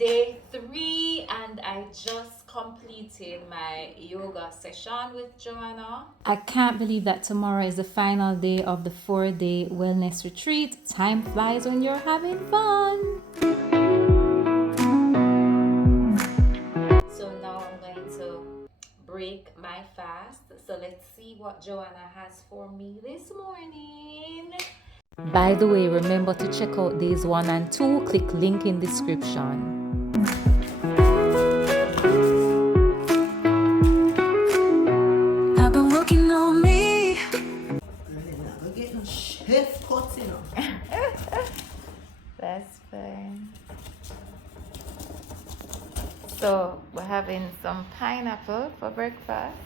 day 3 and I just completed my yoga session with Jo-Hanna. I can't believe that tomorrow is the final day of the 4-day wellness retreat. Time flies when you're having fun. So now I'm going to break my fast. So let's see what Jo-Hanna has for me this morning. By the way, remember to check out days 1 and 2. Click link in description. I've been working on me. We're getting chef cuts, you know. That's fine. So we're having some pineapple for breakfast.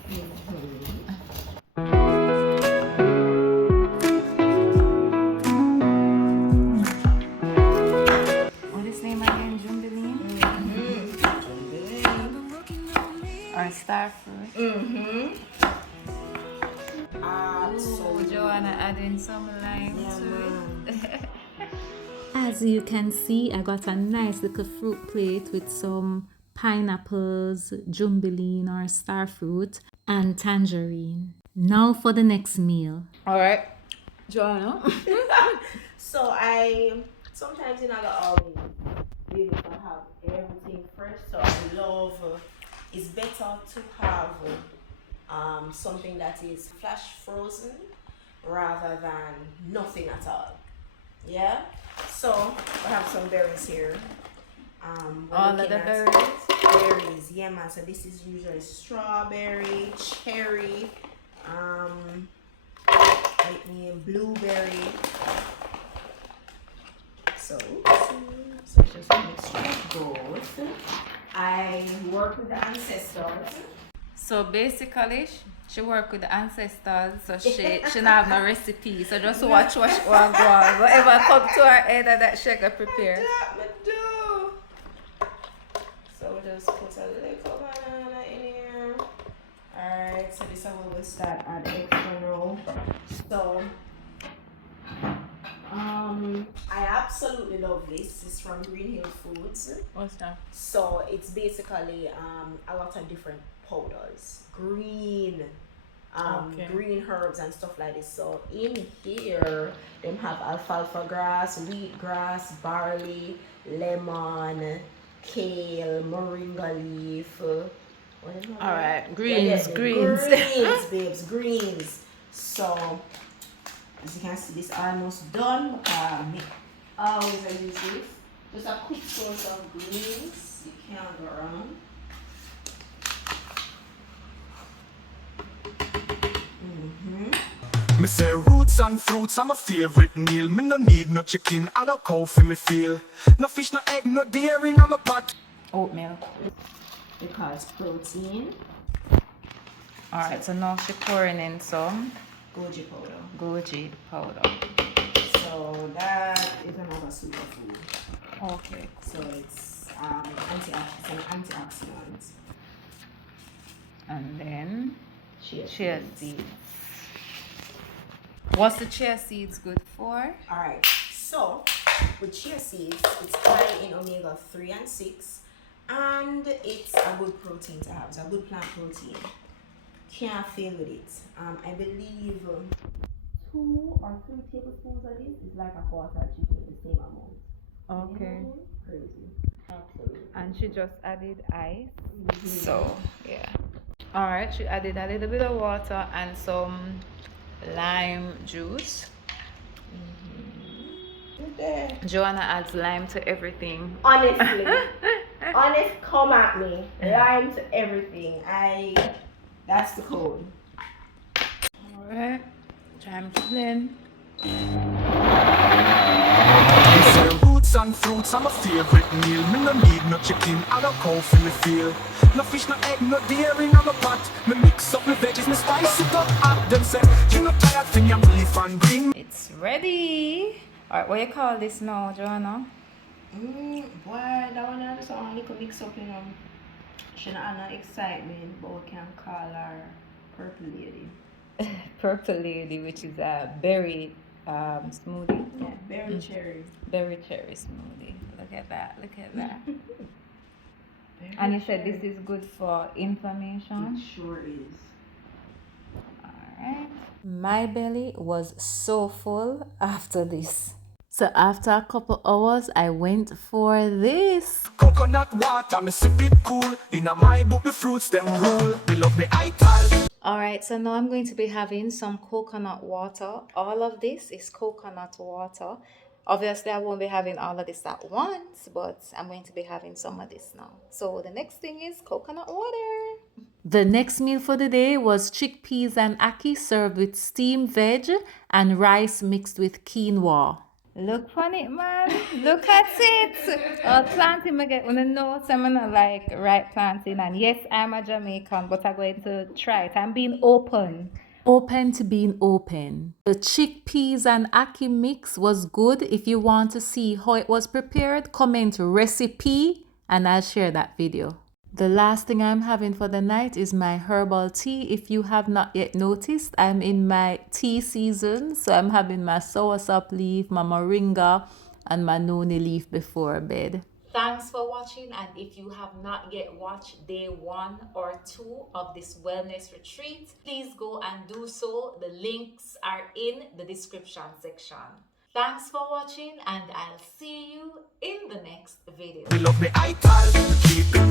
What is name again? Jumbeline? Or starfruit? Absolutely. Jo-Hanna adding some lime to it. As you can see, I got a nice little fruit plate with some pineapples, jumbeline or starfruit, and tangerine. Now for the next meal. All right, Jo-Hanna. So I sometimes always be able to have everything fresh. So I love it's better to have something that is flash frozen rather than nothing at all. Yeah. So I have some berries here. All of the berries. Berries, yeah, man. So this is usually strawberry, cherry, blueberry. So it's just a mixture of both. I work with the ancestors. So basically, she work with the ancestors, so she not have no recipe. So just watch what she want go on. Whatever come to her head that she can prepare. Me do. So we just put a little banana in here. Alright, so this is where we'll start at the extra row. So I absolutely love this. It's from Green Hill Foods. What's that? So it's basically a lot of different powders, green herbs and stuff like this. So in here they have alfalfa grass, wheatgrass, barley, lemon, kale, moringa leaf. All right, greens. Greens, babes, greens. So as you can see, this almost done. Always I use this. Just a quick source of greens. You can't go wrong. Me say roots and fruits are my favorite meal. Me no need no chicken and no cow for me feel. No fish, no egg, no dairy in my pot. Oatmeal. Because protein. Alright, so now she's pouring in some Goji powder. goji powder. So that is another superfood. Okay. So it's an antioxidant. And then Chia seeds. What's the chia seeds good for? Alright, so with chia seeds, it's high in omega-3 and 6, and it's a good protein to have. It's a good plant protein. Can't fail with it. I believe 2 or 3 tablespoons of this is like a quarter of chicken, the same amount. Okay. Crazy. Absolutely. And she just added ice. So yeah. Alright, she added a little bit of water and some lime juice. Jo-Hanna adds lime to everything. Honestly, come at me. Lime to everything. That's the code. Alright, time to blend. Me say roots and fruits are my favorite meal. Me no need no chicken and no cow for me feel. No fish, no egg, no dairy in my pot. Me mix up my veggies, me spice it up. At them say you no tired thing I'm leaf and green. It's ready. Alright, what you call this now, Jo-Hanna? Boy, that one I just want to mix up, you know. She not have no excitement, but we can call her Purple Lady. Purple Lady, which is a berry smoothie. Yeah, berry cherry. Berry cherry smoothie. Look at that. Look at that. And you said this is good for inflammation? It sure is. Alright. My belly was so full after this. So after a couple hours, I went for this. Coconut water, me sip it cool. In a my book, the fruits them rule. Me love me ital. Alright, so now I'm going to be having some coconut water. All of this is coconut water. Obviously, I won't be having all of this at once, but I'm going to be having some of this now. So the next thing is coconut water. The next meal for the day was chickpeas and ackee served with steamed veg and rice mixed with quinoa. Look on it, man. Look at it. Oh, planting, I get wanna know some not like right planting. And yes, I'm a Jamaican, but I'm going to try it. I'm being open. Open to being open. The chickpeas and ackee mix was good. If you want to see how it was prepared, comment recipe and I'll share that video. The last thing I'm having for the night is my herbal tea. If you have not yet noticed, I'm in my tea season. So I'm having my soursop leaf, my moringa, and my noni leaf before bed. Thanks for watching, and if you have not yet watched day 1 or 2 of this wellness retreat, please go and do so. The links are in the description section. Thanks for watching, and I'll see you in the next video. Me love me ital. Keep it